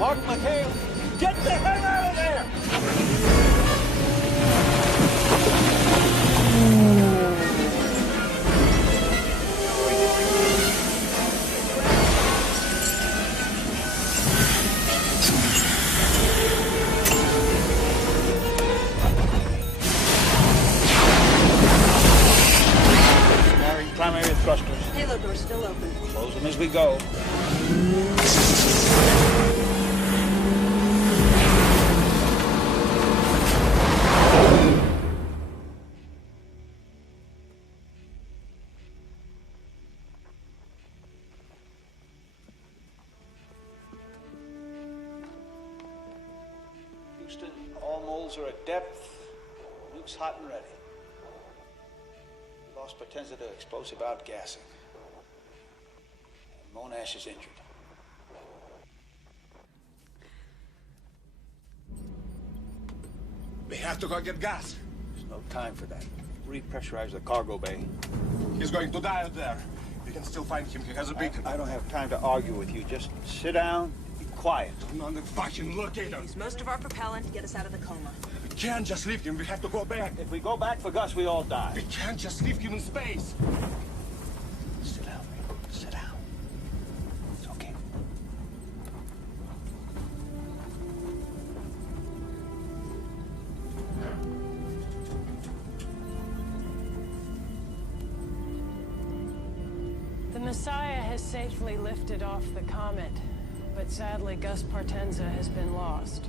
Mark McHale, get the hell out of there! Primary thrusters. Payload door's still open. Close them as we go. Houston, all moles are at depth. Nuke's hot and ready. Lost Potenza to explosive outgassing. And Monash is injured. We have to go get gas. There's no time for that. Repressurize the cargo bay. He's going to die out there. We can still find him. He has a beacon. I don't have time to argue with you. Just sit down, be quiet. I'm on the fucking locator. Use most of our propellant to get us out of the coma. We can't just leave him. We have to go back. If we go back for Gus, we all die. We can't just leave him in space. Sit down, Ray. Sit down. It's okay. The Messiah has safely lifted off the comet, but sadly Gus Partenza has been lost.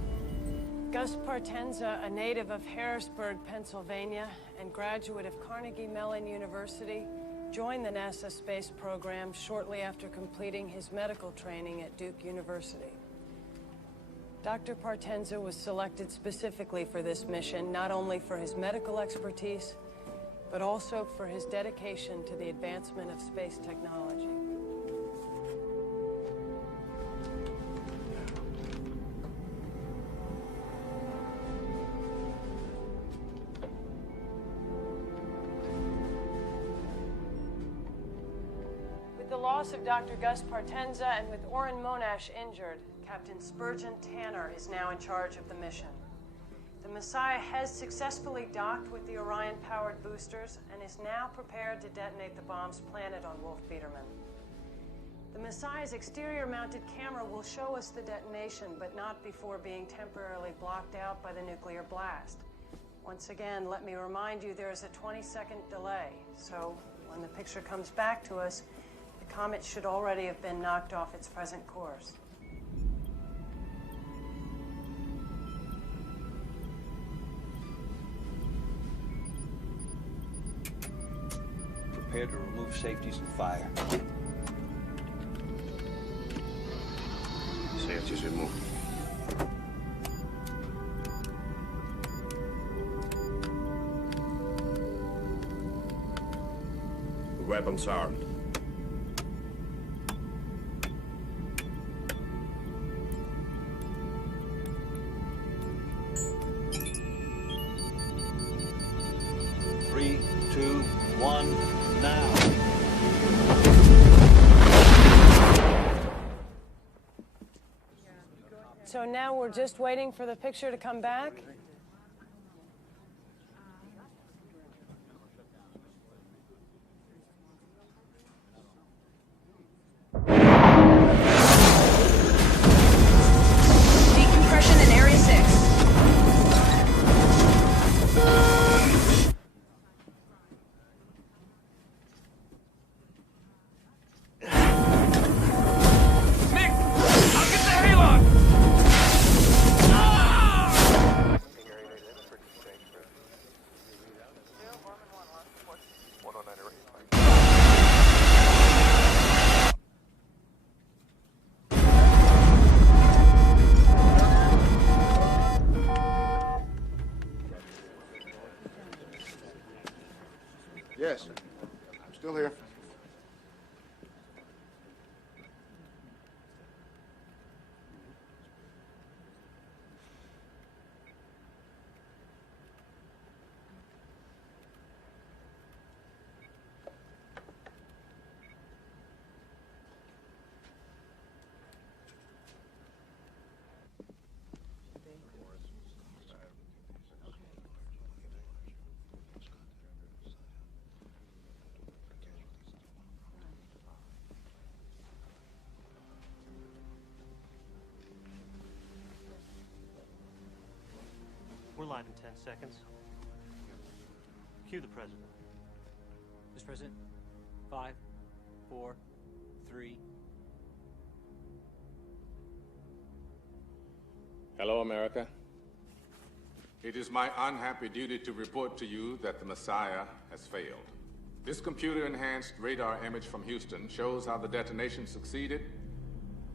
Gus Partenza, a native of Harrisburg, Pennsylvania, and graduate of Carnegie Mellon University, joined the NASA space program shortly after completing his medical training at Duke University. Dr. Partenza was selected specifically for this mission, not only for his medical expertise, but also for his dedication to the advancement of space technology. With the loss of Dr. Gus Partenza and with Orrin Monash injured, Captain Spurgeon Tanner is now in charge of the mission. The Messiah has successfully docked with the Orion-powered boosters and is now prepared to detonate the bombs planted on Wolf Biederman. The Messiah's exterior-mounted camera will show us the detonation, but not before being temporarily blocked out by the nuclear blast. Once again, let me remind you there is a 20-second delay, so when the picture comes back to us, the comet should already have been knocked off its present course. Prepare to remove safeties and fire. Safeties removed. Weapons armed. Three, two, one, now. So now we're just waiting for the picture to come back? Decompression in Area 6. Yes, I'm still here. 5 and 10 seconds. Cue the president. Mr. President, 5, 4, 3. Hello, America. It is my unhappy duty to report to you that the Messiah has failed. This computer-enhanced radar image from Houston shows how the detonation succeeded,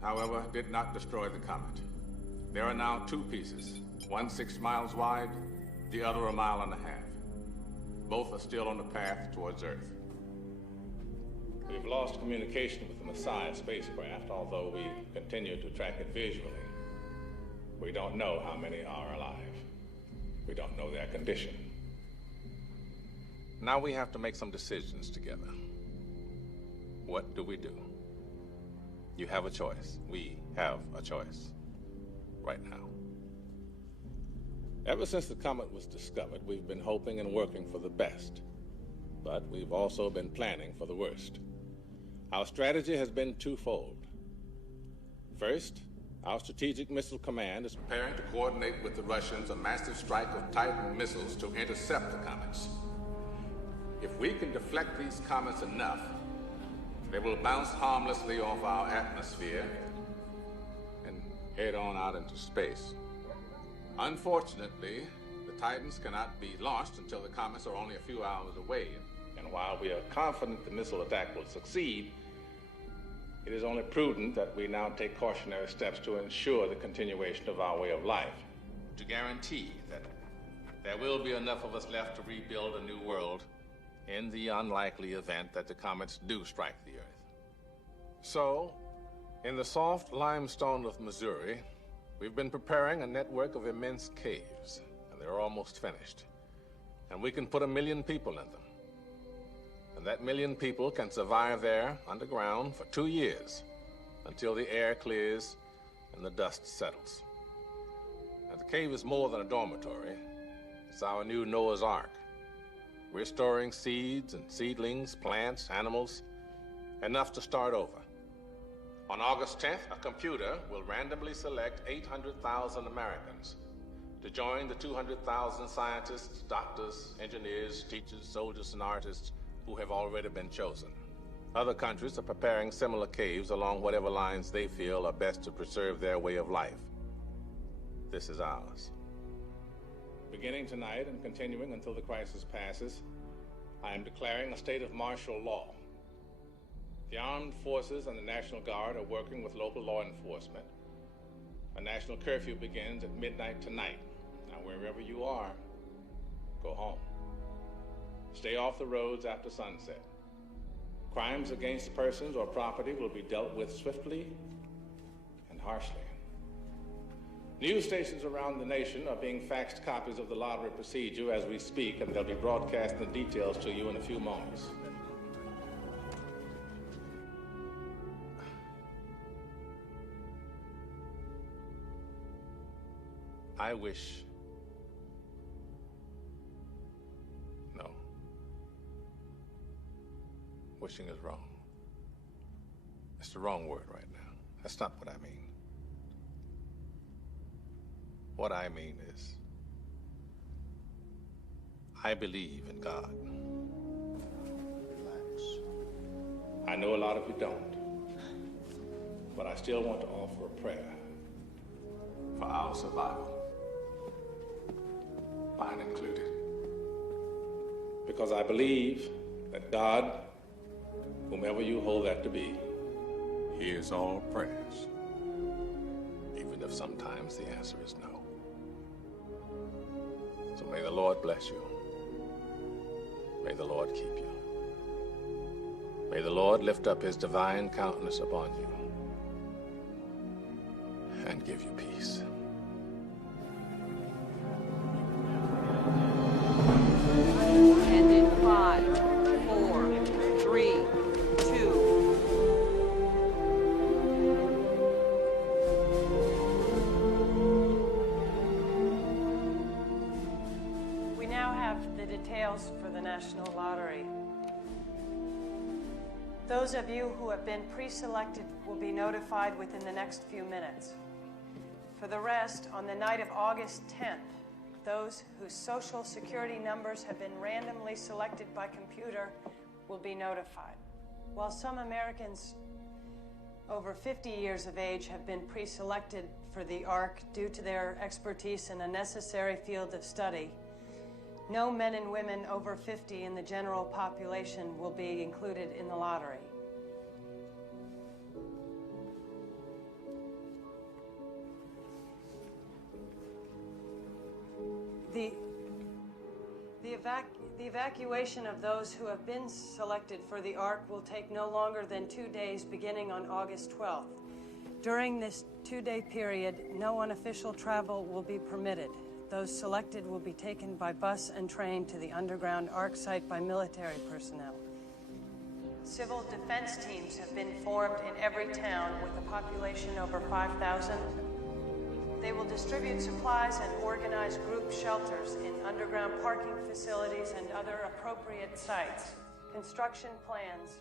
however, did not destroy the comet. There are now 2 pieces, one 6 miles wide, the other 1.5 miles. Both are still on the path towards Earth. We've lost communication with the Messiah spacecraft, although we continue to track it visually. We don't know how many are alive. We don't know their condition. Now we have to make some decisions together. What do we do? You have a choice. We have a choice. Right now. Ever since the comet was discovered, we've been hoping and working for the best. But we've also been planning for the worst. Our strategy has been twofold. First, our Strategic Missile Command is preparing to coordinate with the Russians a massive strike of Titan missiles to intercept the comets. If we can deflect these comets enough, they will bounce harmlessly off our atmosphere and head on out into space. Unfortunately, the Titans cannot be launched until the comets are only a few hours away. And while we are confident the missile attack will succeed, it is only prudent that we now take cautionary steps to ensure the continuation of our way of life, to guarantee that there will be enough of us left to rebuild a new world in the unlikely event that the comets do strike the Earth. So, in the soft limestone of Missouri, we've been preparing a network of immense caves, and they're almost finished. And we can put 1 million people in them. And that 1 million people can survive there underground for 2 years until the air clears and the dust settles. And the cave is more than a dormitory. It's our new Noah's Ark. We're storing seeds and seedlings, plants, animals, enough to start over. On August 10th, a computer will randomly select 800,000 Americans to join the 200,000 scientists, doctors, engineers, teachers, soldiers, and artists who have already been chosen. Other countries are preparing similar caves along whatever lines they feel are best to preserve their way of life. This is ours. Beginning tonight and continuing until the crisis passes, I am declaring a state of martial law. The armed forces and the National Guard are working with local law enforcement. A national curfew begins at midnight tonight. Now, wherever you are, go home. Stay off the roads after sunset. Crimes against persons or property will be dealt with swiftly and harshly. News stations around the nation are being faxed copies of the lottery procedure as we speak, and they'll be broadcasting the details to you in a few moments. I wish... No. Wishing is wrong. It's the wrong word right now. That's not what I mean. What I mean is, I believe in God. Relax. I know a lot of you don't, but I still want to offer a prayer for our survival. Mine included. Because I believe that God, whomever you hold that to be, hears all prayers, even if sometimes the answer is no. So may the Lord bless you. May the Lord keep you. May the Lord lift up his divine countenance upon you and give you peace. And in 5, 4, 3, 2. We now have the details for the National Lottery. Those of you who have been pre-selected will be notified within the next few minutes. For the rest, on the night of August 10th, those whose social security numbers have been randomly selected by computer will be notified. While some Americans over 50 years of age have been pre-selected for the ARC due to their expertise in a necessary field of study, no men and women over 50 in the general population will be included in the lottery. The evacuation of those who have been selected for the ARC will take no longer than 2 days beginning on August 12th. During this 2-day period, no unofficial travel will be permitted. Those selected will be taken by bus and train to the underground ARC site by military personnel. Civil defense teams have been formed in every town with a population over 5,000. They will distribute supplies and organize group shelters in underground parking facilities and other appropriate sites. Construction plans,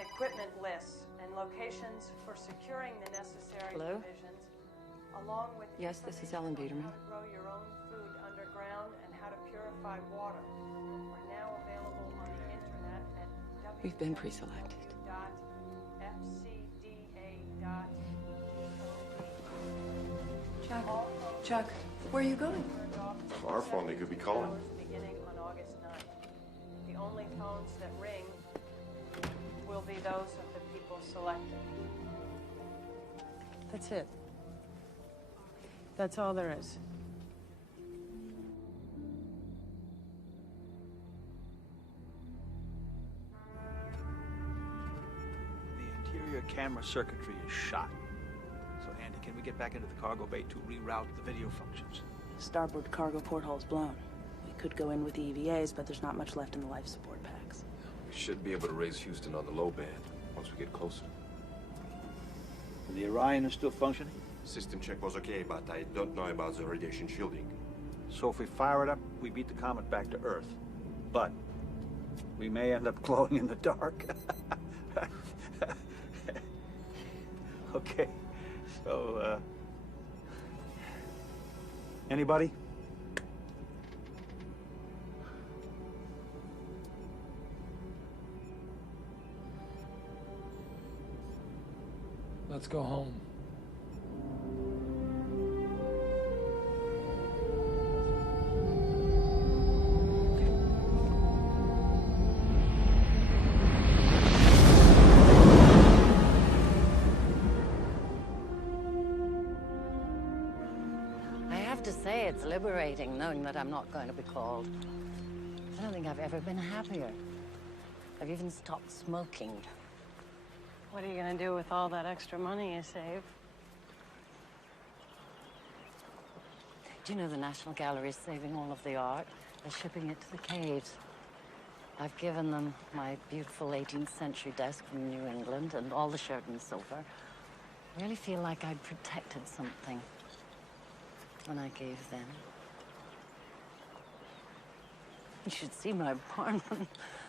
equipment lists, and locations for securing the necessary Hello? provisions, along with Yes, this is Ellen information Biederman. on how to grow your own food underground and how to purify water, are now available on the internet at We've been pre-selected. www.fcda.org. Chuck, where are you going? Our phone, they could be calling. Beginning on August 9th. The only phones that ring will be those of the people selected. That's it. That's all there is. The interior camera circuitry is shot. So, Andy, can we get back into the cargo bay to reroute the video functions? Starboard cargo porthole's blown. We could go in with the EVAs, but there's not much left in the life support packs. We should be able to raise Houston on the low band once we get closer. And the Orion is still functioning? System check was okay, but I don't know about the radiation shielding. So if we fire it up, we beat the comet back to Earth. But we may end up glowing in the dark. Okay. So, anybody? Let's go home. To say it's liberating knowing that I'm not going to be called. I don't think I've ever been happier. I've even stopped smoking. What are you going to do with all that extra money you save? Do you know the National Gallery is saving all of the art? They're shipping it to the caves. I've given them my beautiful 18th century desk from New England and all the shirt and silver. I really feel like I'd protected something when I gave them. You should see my apartment.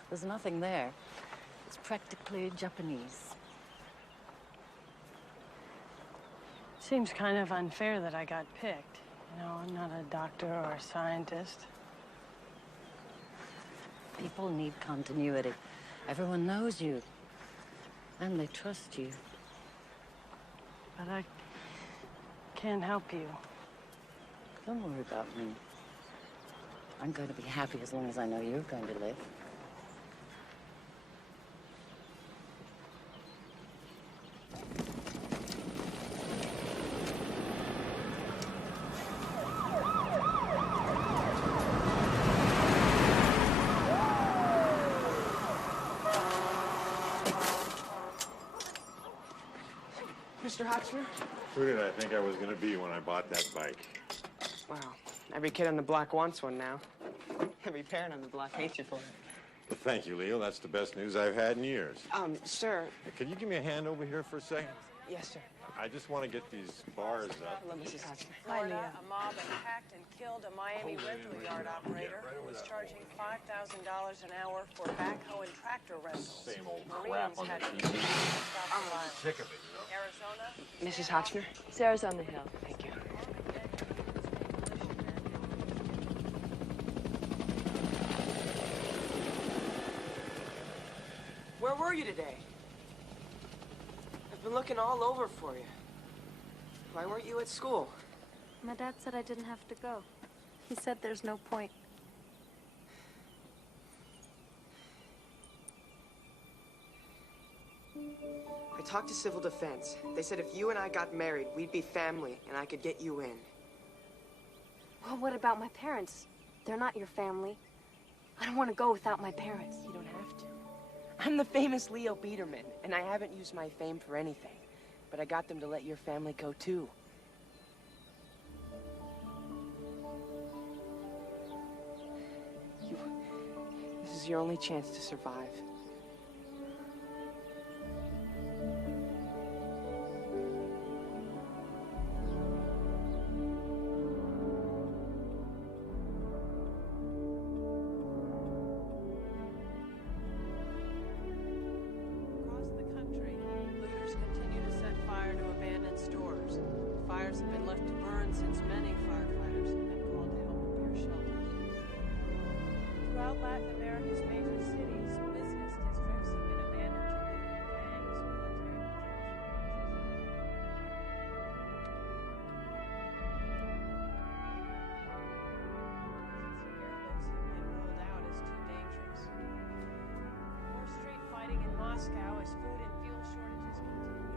There's nothing there. It's practically Japanese. Seems kind of unfair that I got picked. You know, I'm not a doctor or a scientist. People need continuity. Everyone knows you. And they trust you. But I can't help you. Don't worry about me. I'm going to be happy as long as I know you're going to live. Mr. Hotchner? Who did I think I was going to be when I bought that bike? Wow. Every kid on the block wants one now. Every parent on the block hates you for it. Well, thank you, Leo. That's the best news I've had in years. Sir. Could you give me a hand over here for a second? Yes, sir. I just want to get these bars up. Hello, Mrs. Hotchner. Florida, a mob attacked and killed a Miami rental yard operator who was charging $5,000 an hour for backhoe and tractor rentals. Same old Marines crap on had the to TV. stop the violence. Sick of it, you know? Arizona. Mrs. Hotchner? Sarah's on the hill. Thank you. were you today? I've been looking all over for you. Why weren't you at school? My dad said I didn't have to go. He said there's no point. I talked to Civil Defense. They said if you and I got married, we'd be family, and I could get you in. Well, what about my parents? They're not your family. I don't want to go without my parents. You don't have to. I'm the famous Leo Biederman, and I haven't used my fame for anything. But I got them to let your family go, too. This is your only chance to survive. Fires have been left to burn since many firefighters have been called to help repair shelters. Throughout Latin America's major cities, business districts have been abandoned to gangs, military airlifts have been rolled out as too dangerous. More street fighting in Moscow as food and fuel shortages continue.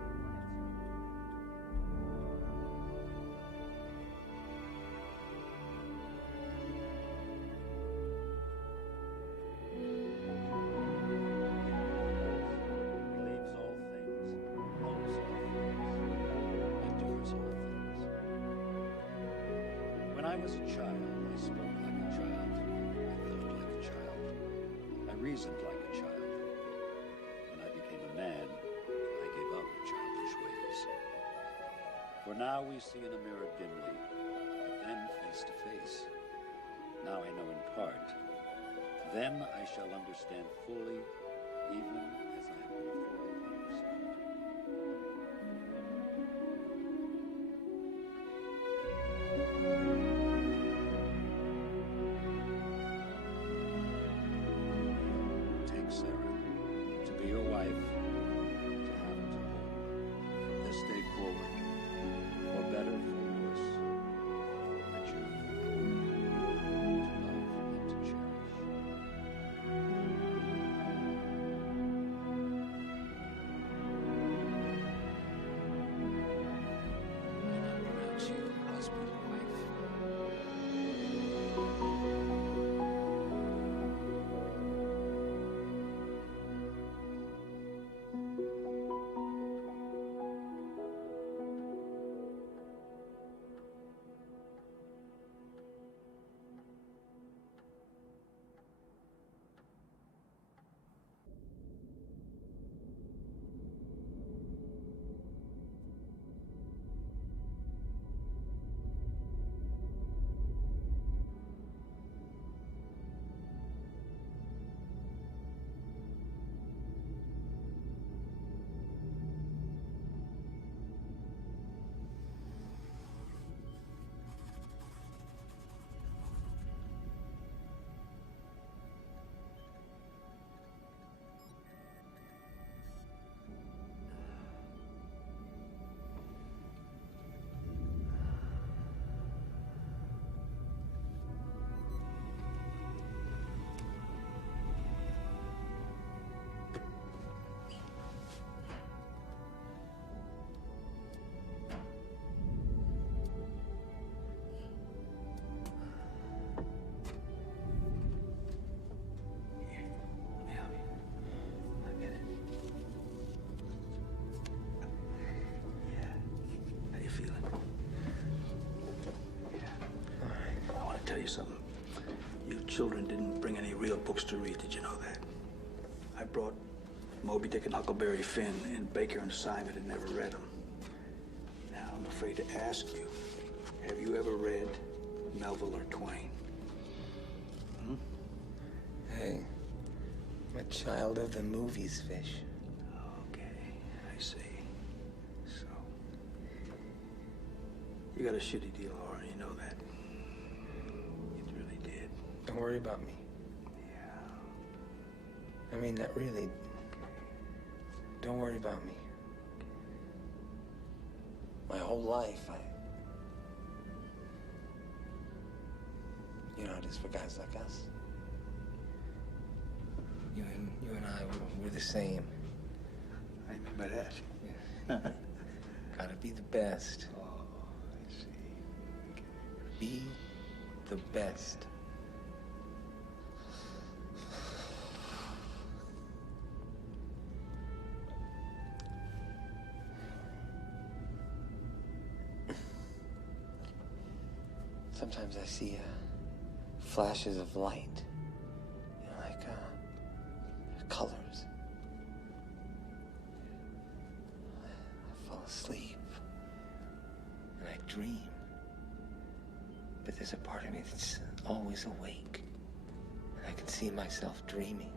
When I was a child, I spoke like a child. I thought like a child. I reasoned like a child. When I became a man, I gave up childish ways. For now we see in a mirror dimly, but then face to face. Now I know in part. Then I shall understand fully, even as I have been fully understood. Take Sarah to be your wife, to have and to hold. From this day forward, for better, for worse, let your to love and to cherish. And I pronounce you husband and wife. Tell you something. You children didn't bring any real books to read. Did you know that? I brought Moby Dick and Huckleberry Finn, and Baker and Simon had never read them. Now, I'm afraid to ask you, have you ever read Melville or Twain? Hmm? Hey, I'm a child of the movies, Fish. Okay, I see. So, you got a shitty deal, Laura, you know that. Don't worry about me. Yeah. I mean that really. Don't worry about me. My whole life, you know how it is for guys like us. You and I, we're the same. I remember that. Yeah. Gotta be the best. Oh, I see. Be the best. Sometimes I see flashes of light, like colors. I fall asleep and I dream, but there's a part of me that's always awake, and I can see myself dreaming.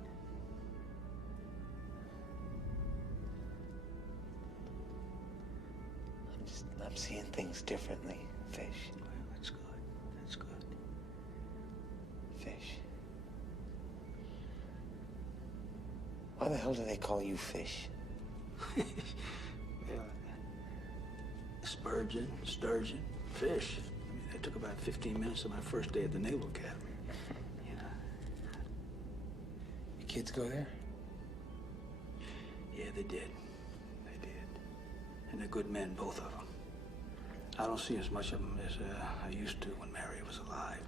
I'm seeing things differently, Fish. That's good. That's good. Fish. Why the hell do they call you Fish? Yeah. Sturgeon, fish. I mean, it took about 15 minutes of my first day at the Naval Academy. You know. Your kids go there? Yeah, they did. They did. And they're good men, both of them. I don't see as much of them as I used to when Mary was alive.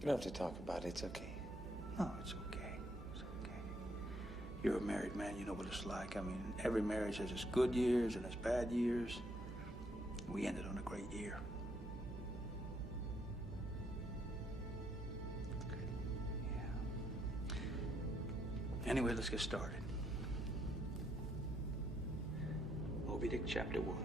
You don't have to talk about it. It's okay. No, it's okay. It's okay. You're a married man. You know what it's like. I mean, every marriage has its good years and its bad years. We ended on a great year. Yeah. Anyway, let's get started. Moby Dick, Chapter 1.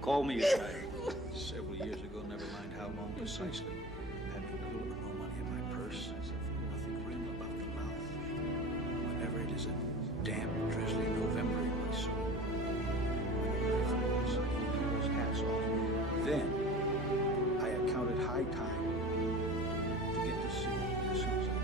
Call me a child. Several years ago, never mind how long precisely. Had little or no money in my purse. I said, nothing grim about the mouth. Whenever it is a damp, drizzly November in my soul. Whenever it feels like any hero's hats off. Then, I accounted high time to get to sea as soon as I can.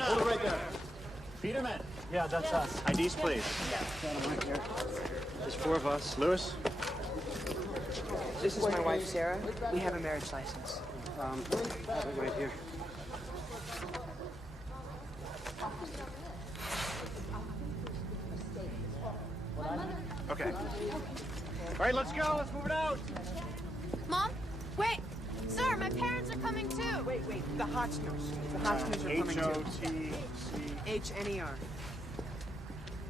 Hold it right there. Peterman. Yeah, that's us. IDs, please. Right here. There's 4 of us. Lewis? This is my wife, Sarah. We have a marriage license. Right here. Okay. All right, let's go. Let's move it out. Mom, wait. Sir, my parents are coming too. Wait. The Hotchners. The Hotchners are coming too. H-N-E-R.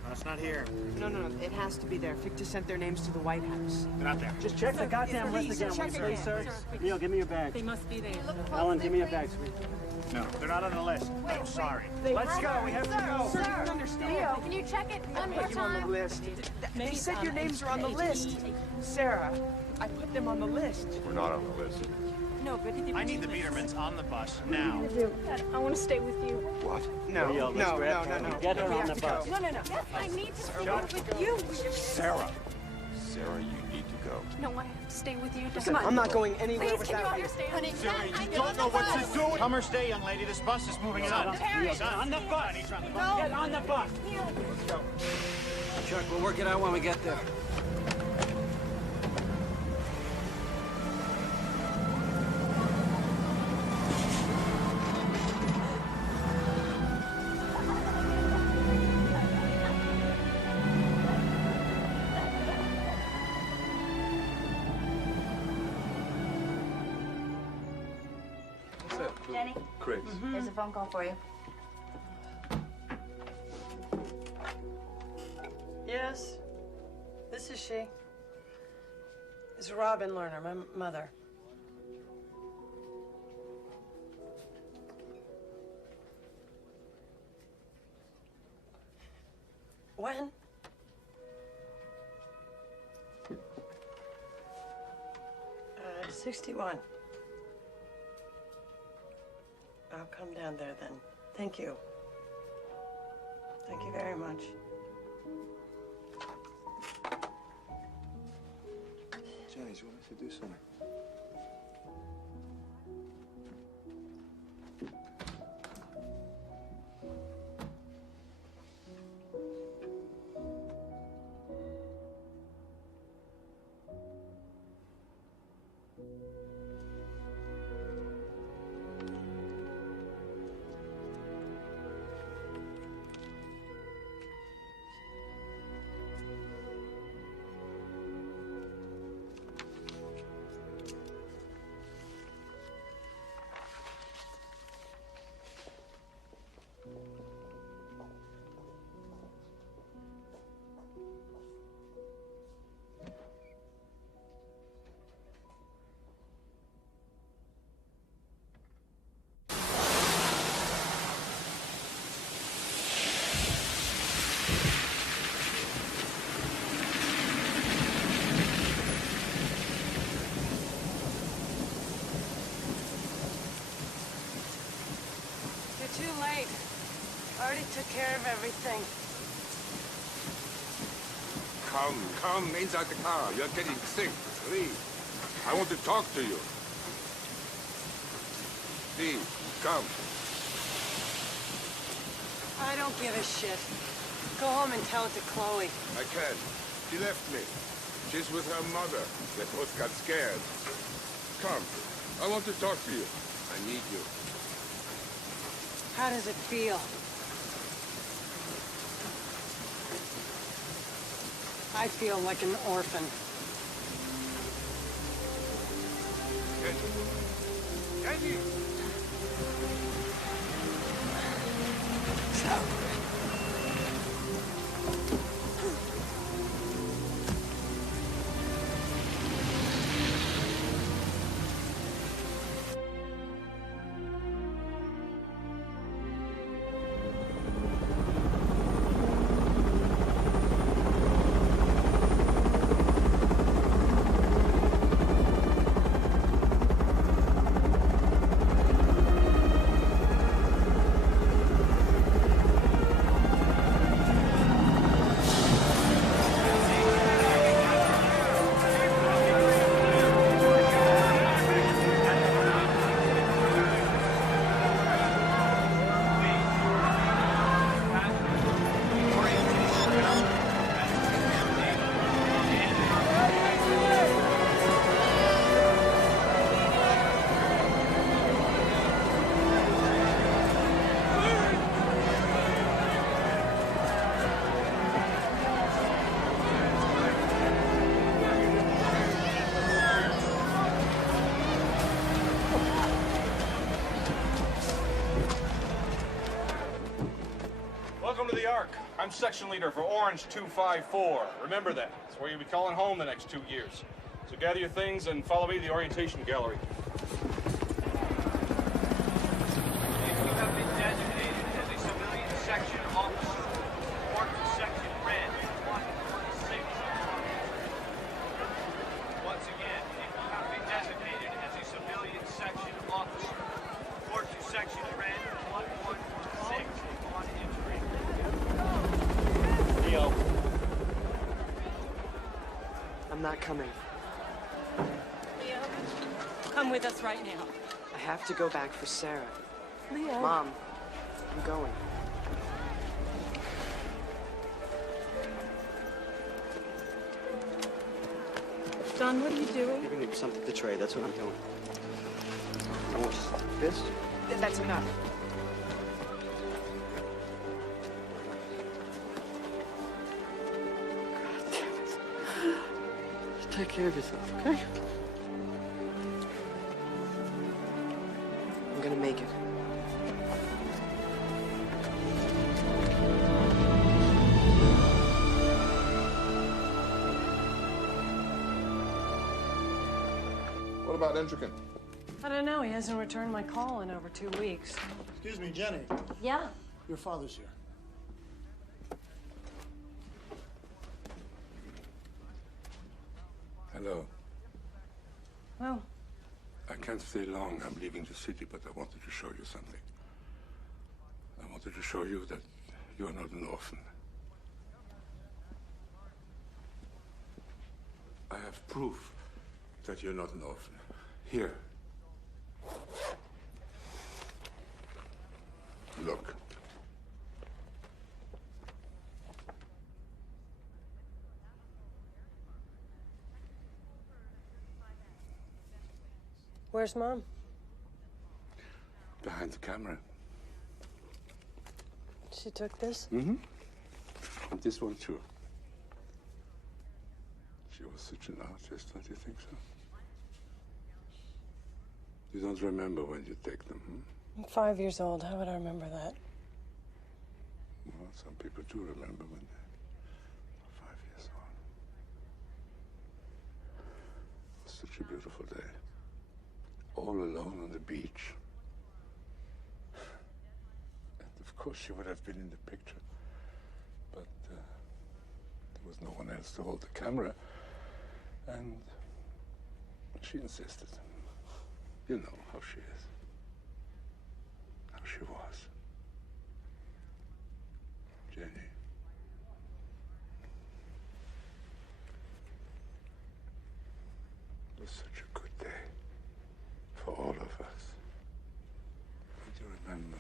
No, it's not here. No. It has to be there. Ficta sent their names to the White House. They're not there. Just check the goddamn list again. Check it, sir. Neil, give me your bag. They must be there. Ellen, give me a bag, sweet. No, they're not on the list. I'm sorry. Let's go. We have to go. Sir, you don't understand. Leo, can you check it one more Put you on the time? list. They said your names are on the list. Sarah, I put them on the list. We're not on the list. No, but I need the Petermans on the bus now. I want to stay with you. What? No. Get her on the bus. No. I need to stay with you. Sarah, you need to go. No, I have to stay with you. Listen, I'm not going anywhere Please, without can you you. understand? Honey, Sarah, you I don't know what to do. Come or stay, young lady. This bus is moving on. Parents. On the bus. He's on the bus. Get on the bus. Let's go. Chuck, we'll work it out when we get there. Jenny? Chris. There's a phone call for you. Yes, this is she. It's Robin Lerner, my mother. When? 61. Okay. come down there then. Thank you. Thank you very much. Jenny, do you want me to do something? Too late. I already took care of everything. Come inside the car. You're getting sick. Please. I want to talk to you. Please, come. I don't give a shit. Go home and tell it to Chloe. I can't. She left me. She's with her mother. They both got scared. Come. I want to talk to you. I need you. How does it feel? I feel like an orphan. Jenny! Stop. I'm section leader for Orange 254. Remember that. It's where you'll be calling home the next 2 years. So gather your things and follow me to the orientation gallery. If you have been designated as a civilian section officer, report to section red 146. Once again, if you have been designated as a civilian section officer, report to section red 146 on entry. Leo. I'm not coming. Leo, come with us right now. I have to go back for Sarah. Leo. Mom, I'm going. John, what are you doing? Giving him something to trade, that's what I'm doing. You want this? That's enough. Take care of yourself, okay? I'm gonna make it. What about Entrican? I don't know. He hasn't returned my call in over 2 weeks. Excuse me, Jenny. Yeah? Your father's here. Hello. Well, I can't stay long. I'm leaving the city, but I wanted to show you something. wanted to show you that you're not an orphan. I have proof that you're not an orphan. Here. Look. Where's Mom? Behind the camera. She took this? Mm-hmm. And this one too. She was such an artist, don't you think so? You don't remember when you take them, I'm 5 years old. How would I remember that? Well, some people do remember when they're 5 years old. It was such a beautiful day. All alone on the beach. And of course she would have been in the picture. But there was no one else to hold the camera. And she insisted. You know how she is. How she was. Jenny. It was such a good day. For all of us. Do you remember?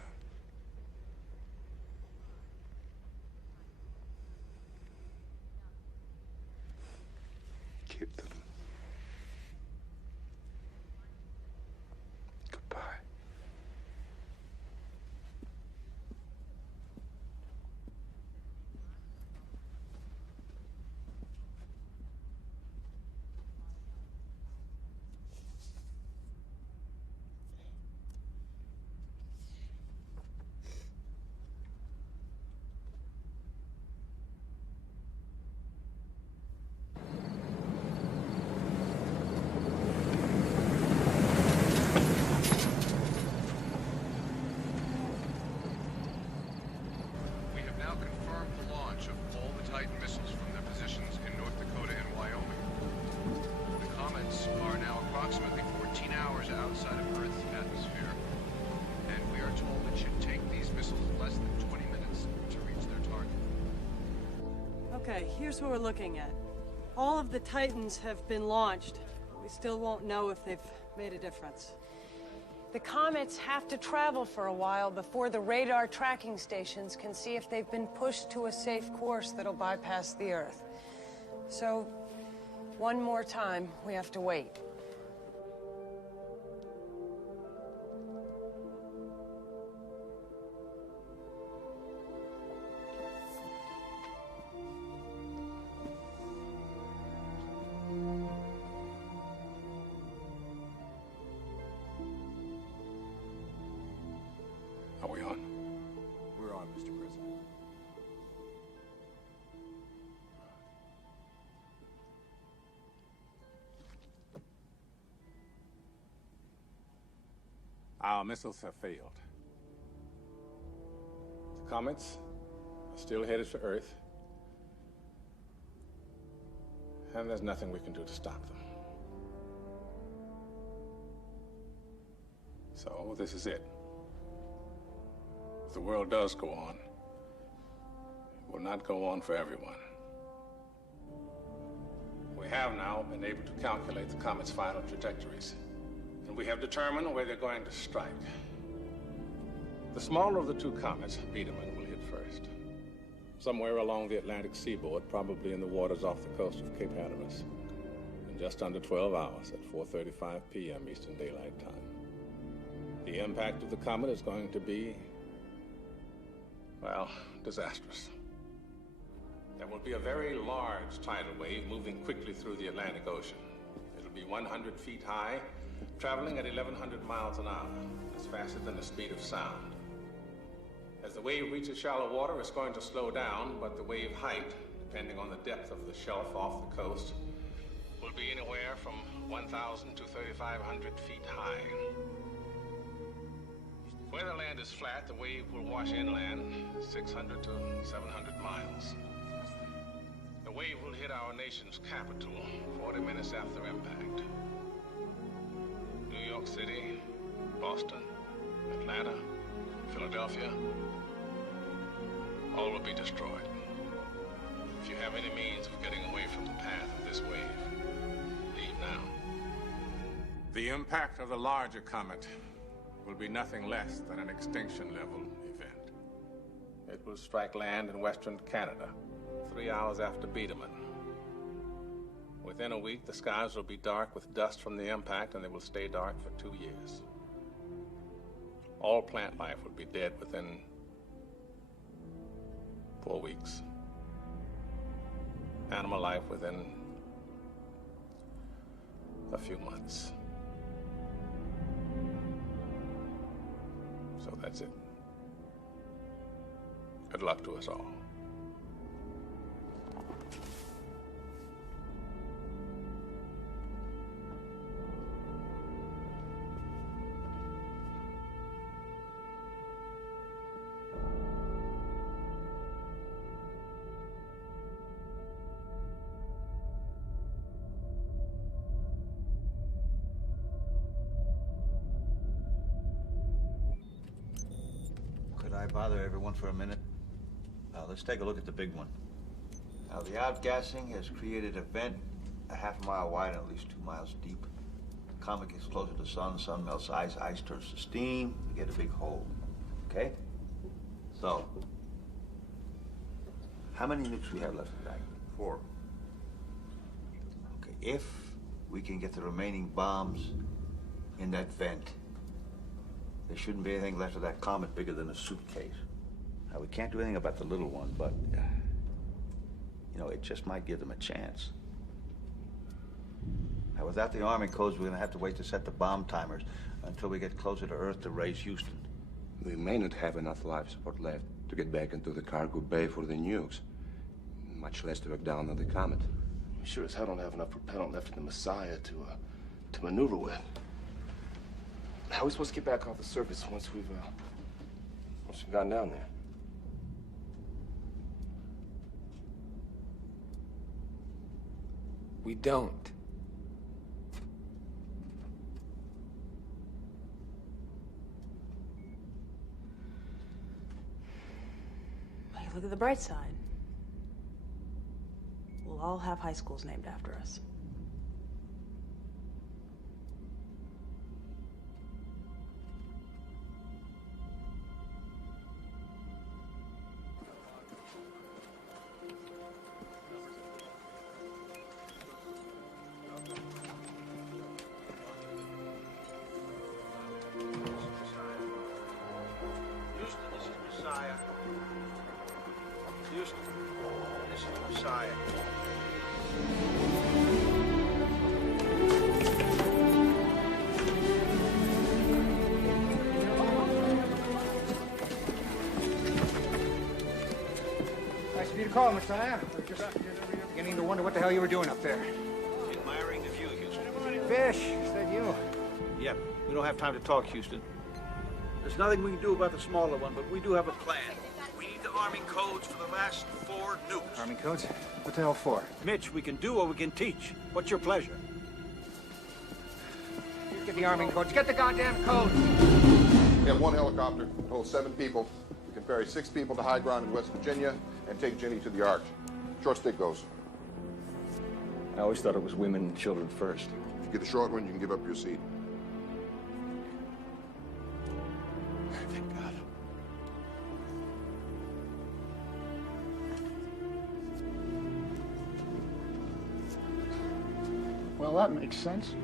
Keep them. Goodbye. We have now confirmed the launch of all the Titan missiles from their positions in North Dakota and Wyoming. The comets are now approximately 14 hours outside of Earth's atmosphere, and we are told it should take these missiles less than 20 minutes to reach their target. Okay, here's what we're looking at. All of the Titans have been launched. We still won't know if they've made a difference. The comets have to travel for a while before the radar tracking stations can see if they've been pushed to a safe course that'll bypass the Earth. So, one more time, we have to wait. Are we on? We're on, Mr. President. Our missiles have failed. The comets are still headed for Earth, and there's nothing we can do to stop them. So this is it. If the world does go on, it will not go on for everyone. We have now been able to calculate the comet's final trajectories, and we have determined where they're going to strike. The smaller of the two comets, Biedermann, will hit first. Somewhere along the Atlantic seaboard, probably in the waters off the coast of Cape Hatteras, in just under 12 hours at 4:35 p.m. Eastern Daylight Time. The impact of the comet is going to be, well, disastrous. There will be a very large tidal wave moving quickly through the Atlantic Ocean. It'll be 100 feet high, traveling at 1,100 miles an hour. That's faster than the speed of sound. As the wave reaches shallow water, it's going to slow down, but the wave height, depending on the depth of the shelf off the coast, will be anywhere from 1,000 to 3,500 feet high. Where the land is flat, the wave will wash inland 600 to 700 miles. The wave will hit our nation's capital 40 minutes after impact. New York City, Boston, Atlanta, Philadelphia, All will be destroyed. If you have any means of getting away from the path of this wave, leave now. The impact of the larger comet will be nothing less than an extinction-level event. It will strike land in western Canada 3 hours after Biedermann. Within a week, the skies will be dark with dust from the impact, and they will stay dark for 2 years. All plant life will be dead within 4 weeks. Animal life within a few months. So that's it. Good luck to us all. Bother everyone for a minute? Let's take a look at the big one. Now, the outgassing has created a vent a half a mile wide and at least 2 miles deep. The comet gets closer to the sun melts ice turns to steam, we get a big hole. Okay? So, how many nukes do we have left in the bag? 4. Okay, if we can get the remaining bombs in that vent, there shouldn't be anything left of that comet bigger than a suitcase. Now, we can't do anything about the little one, but, you know, it just might give them a chance. Now, without the arming codes, we're going to have to wait to set the bomb timers until we get closer to Earth to raise Houston. We may not have enough life support left to get back into the cargo bay for the nukes, much less to look down on the comet. We sure as hell don't have enough propellant left in the Messiah to maneuver with. How are we supposed to get back off the surface once we've gotten down there? We don't. Hey, look at the bright side. We'll all have high schools named after us. Call, Messiah. We're just beginning to wonder what the hell you were doing up there. Admiring the view, Houston. Fish, said you. Yep, we don't have time to talk, Houston. There's nothing we can do about the smaller one, but we do have a plan. We need the arming codes for the last 4 nukes. Arming codes? What the hell for? Mitch, we can do or we can teach. What's your pleasure? You get the arming codes. Get the goddamn codes! We have 1 helicopter, holds 7 people. We can ferry 6 people to high ground in West Virginia and take Jenny to the Arch. Short stick goes. I always thought it was women and children first. If you get the short one, you can give up your seat. Thank God. Well, that makes sense.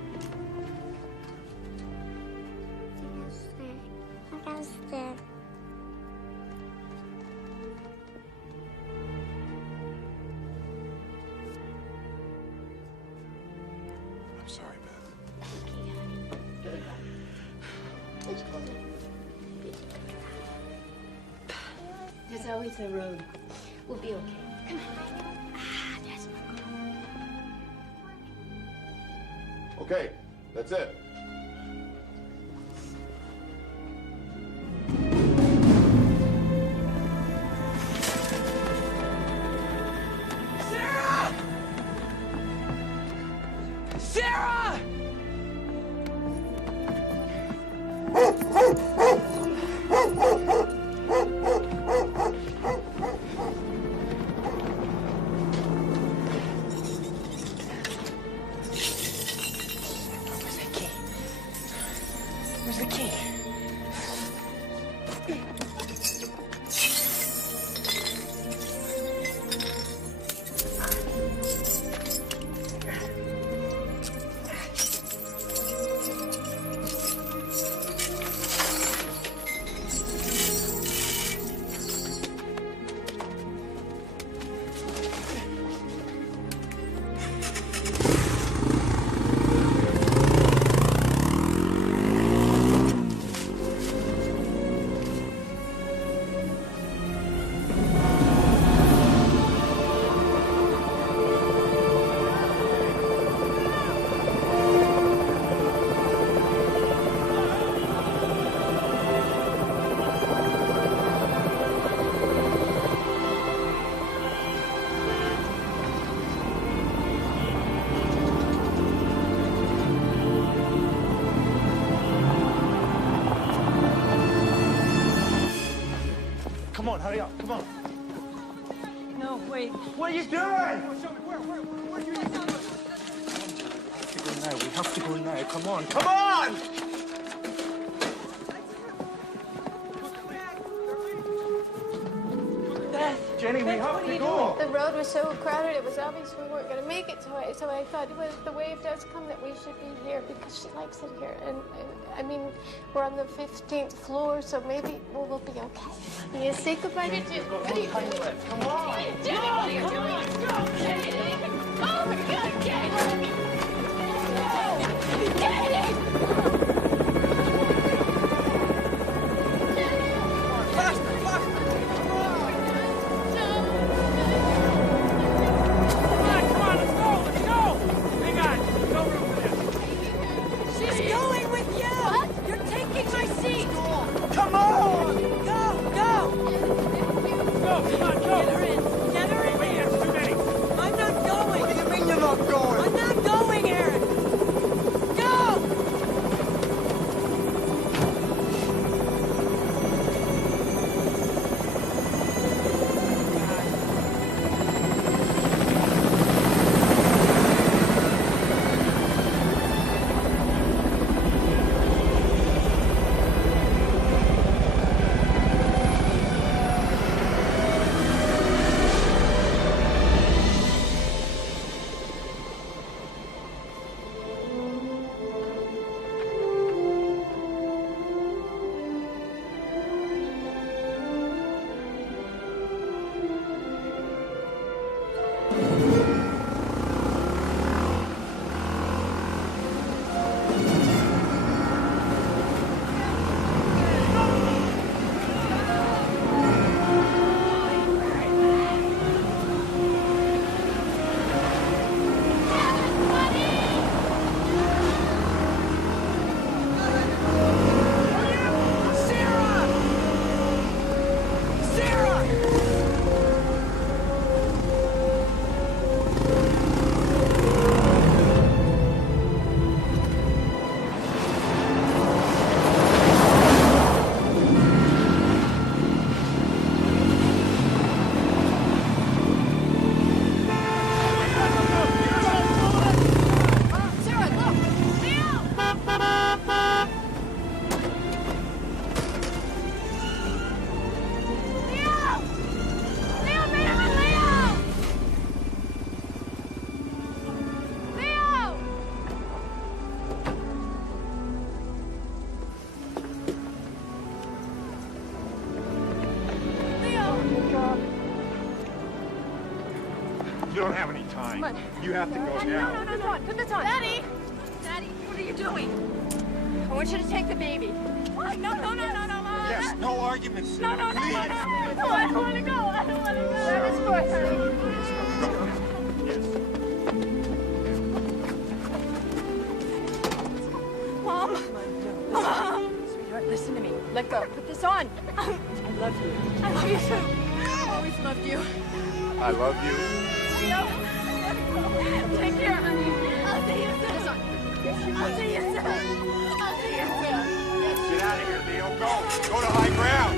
I'm sorry, Beth. There's always a road. We'll be okay. Come on. Ah, that's my car. Okay, that's it. Sarah! Wait. What are you doing? Where are you? We have to go now. Come on. Come on! Jenny, we have to go. The road was so crowded, it was obvious we weren't going to make it. So I thought, well, if the wave does come, that we should be here because she likes it here. And I mean, we're on the 15th floor, so maybe we'll be okay. You say goodbye to Jenny. What are you doing? Come on. Jenny, what are you doing? Go, Jenny. Oh, my God, Jenny. You don't have any time. Come on. You have to go Daddy, now. No, put this on. Daddy! Daddy, what are you doing? I want you to take the baby. What? No. Yes, no arguments. No. I don't want to go. Grab his foot, honey. Mom! Sweetheart, listen to me. Let go. Put this on. I love you. I love you too. I've always loved you. I love you. Leo, take care, honey. I'll see you soon. I'll see you soon. Get out of here, Leo. Go to high ground.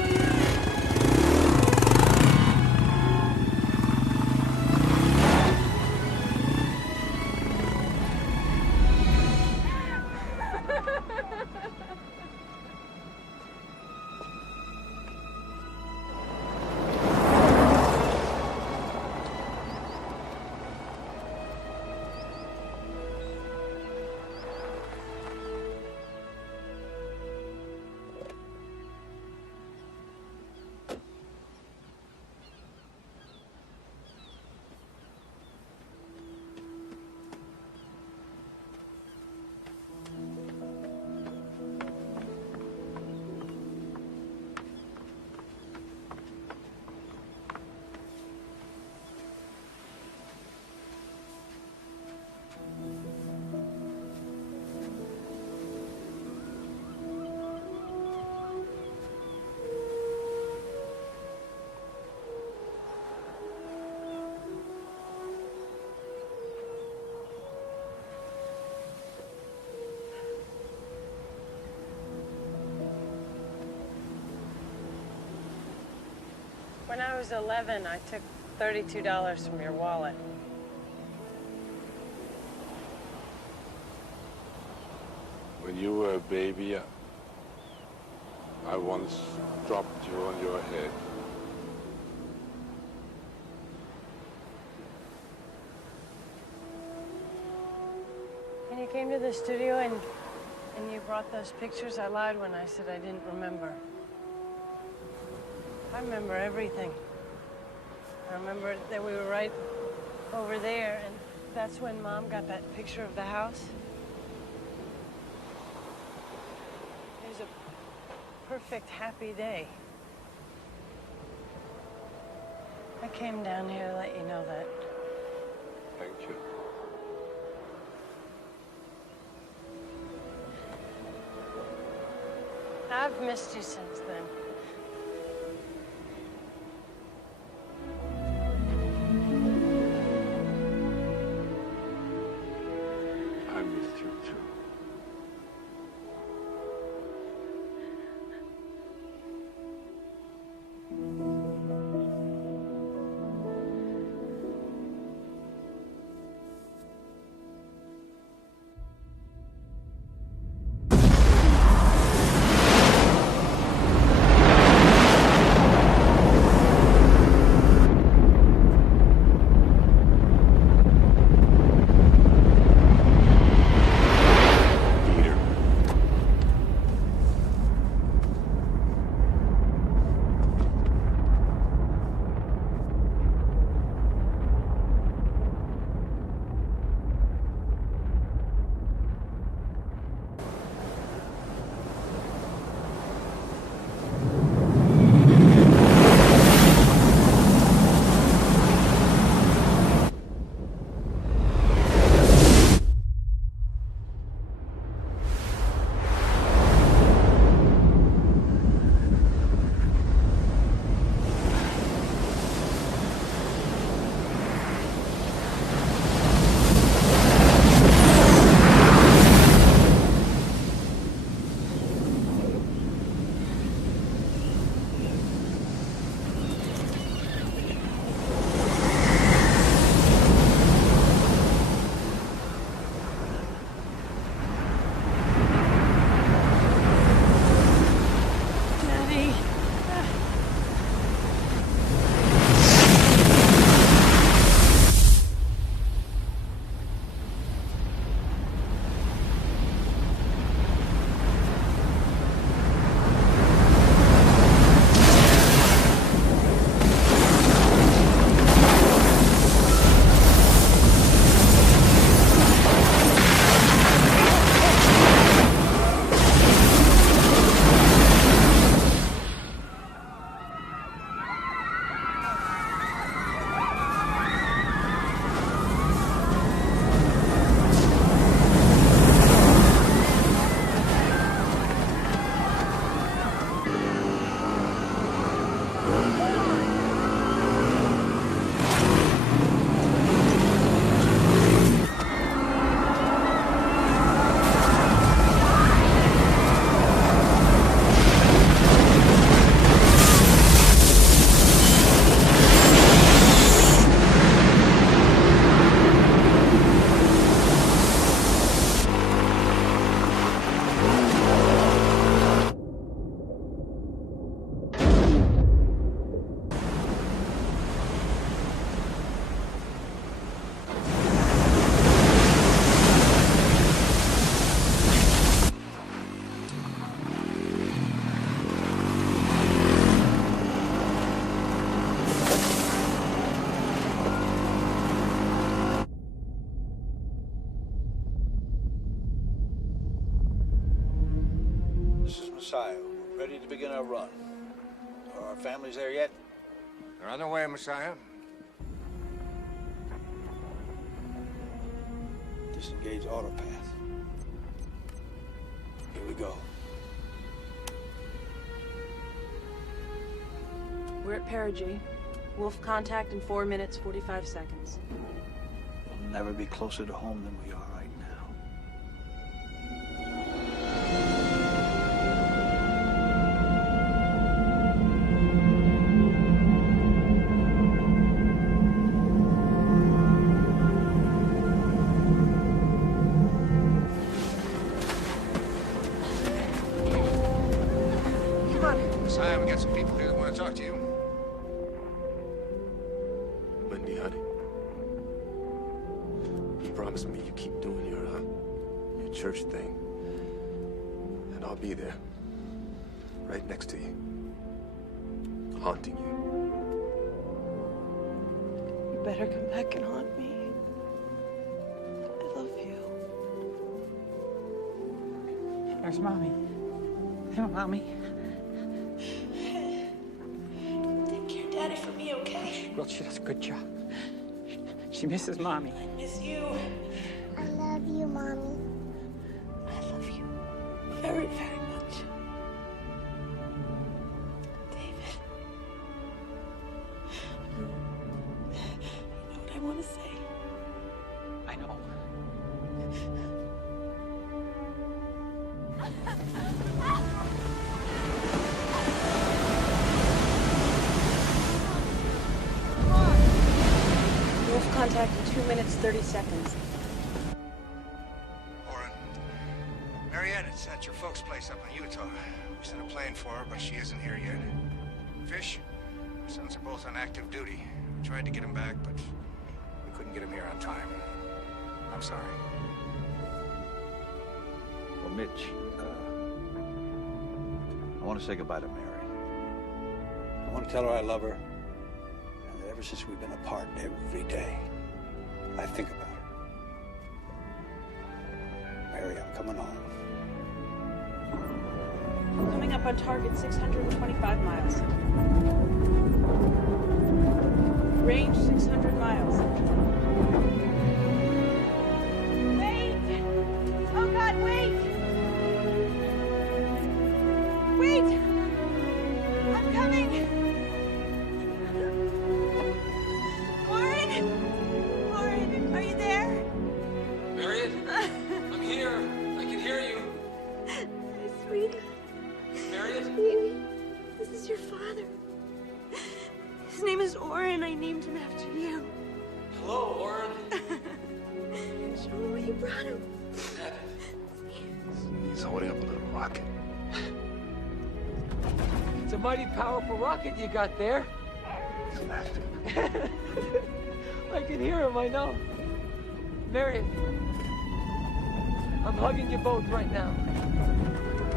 When I was 11, I took $32 from your wallet. When you were a baby, I once dropped you on your head. When you came to the studio and you brought those pictures, I lied when I said I didn't remember. I remember everything. I remember that we were right over there, and that's when Mom got that picture of the house. It was a perfect, happy day. I came down here to let you know that. Thank you. I've missed you since then. I missed you too. Messiah. We're ready to begin our run. Are our families there yet? They're on their way, Messiah. Disengage autopath. Here we go. We're at perigee. Wolf contact in 4 minutes, 45 seconds. We'll never be closer to home than we are right now. got some people here that want to talk to you. Wendy, honey. You promised me you keep doing your church thing. And I'll be there. Right next to you. Haunting you. You better come back and haunt me. I love you. There's Mommy. Hey, Mommy. Take care, Daddy, for me, okay? Well, she does a good job. She misses Mommy. I miss you. I love you, Mommy. I love you very, very much. David. You know what I want to say? I know. Wolf contact in 2 minutes, 30 seconds. Oren, Mariette's at your folks' place up in Utah. We sent a plane for her, but she isn't here yet. Fish, our sons are both on active duty. We tried to get him back, but we couldn't get him here on time. I'm sorry. Well, Mitch, I want to say goodbye to Mary. I want to tell her I love her, and that ever since we've been apart, every day, I think about her. Mary, I'm coming home. Coming up on target 625 miles. Range 600 miles. Wait! Oh, God, wait! Wait! I'm coming! Warren! Warren, are you there? Mariette, I'm here. I can hear you. Sweetie. Mariette? Baby, this is your father. His name is Oren. I named him after you. Hello, Oren. Show him what you brought him. He's holding up a little rocket. It's a mighty powerful rocket you got there. He's laughing. I can hear him, I know. Mariette, I'm hugging you both right now.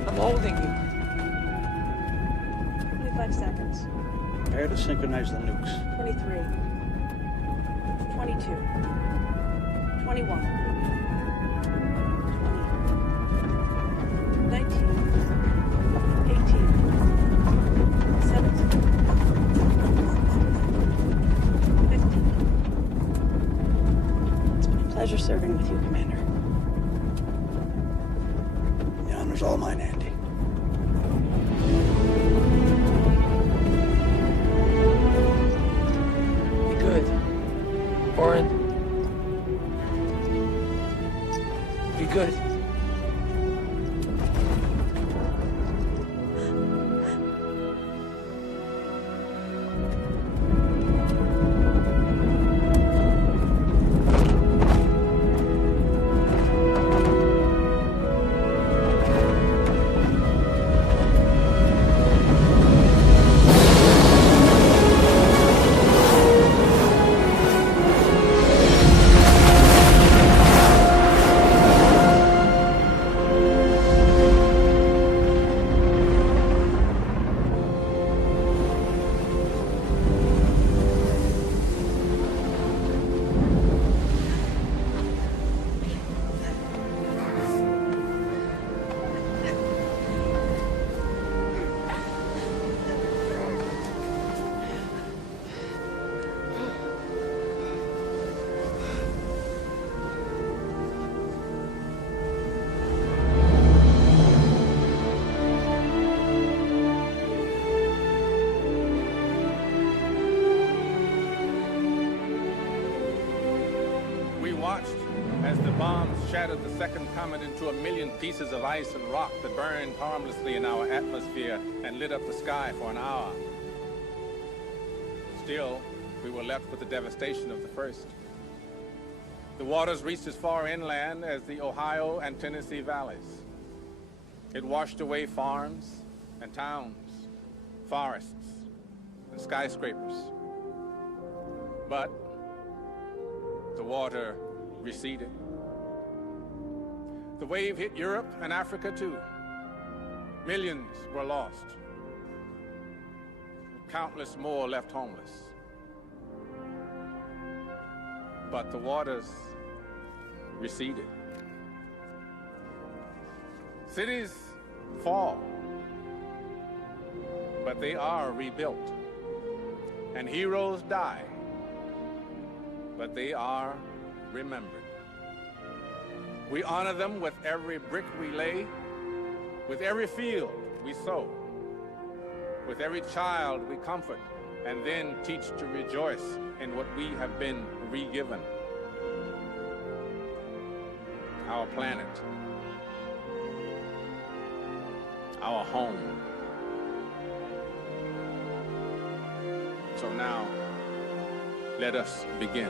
I'm holding you. 25 seconds. Prepare to synchronize the nukes. 23. 22. 21. 20. 19. 18. 17. 15. It's been a pleasure serving with you, Commander. The honor's all mine, Andy. Be good. Oren. Be good. As the bombs shattered the second comet into a million pieces of ice and rock that burned harmlessly in our atmosphere and lit up the sky for an hour. Still, we were left with the devastation of the first. The waters reached as far inland as the Ohio and Tennessee valleys. It washed away farms and towns, forests, and skyscrapers. But the water receded. The wave hit Europe and Africa too. Millions were lost. Countless more left homeless. But the waters receded. Cities fall, but they are rebuilt. And heroes die, but they are remembered. We honor them with every brick we lay, with every field we sow, with every child we comfort, and then teach to rejoice in what we have been re-given. Our planet, our home. So now, let us begin.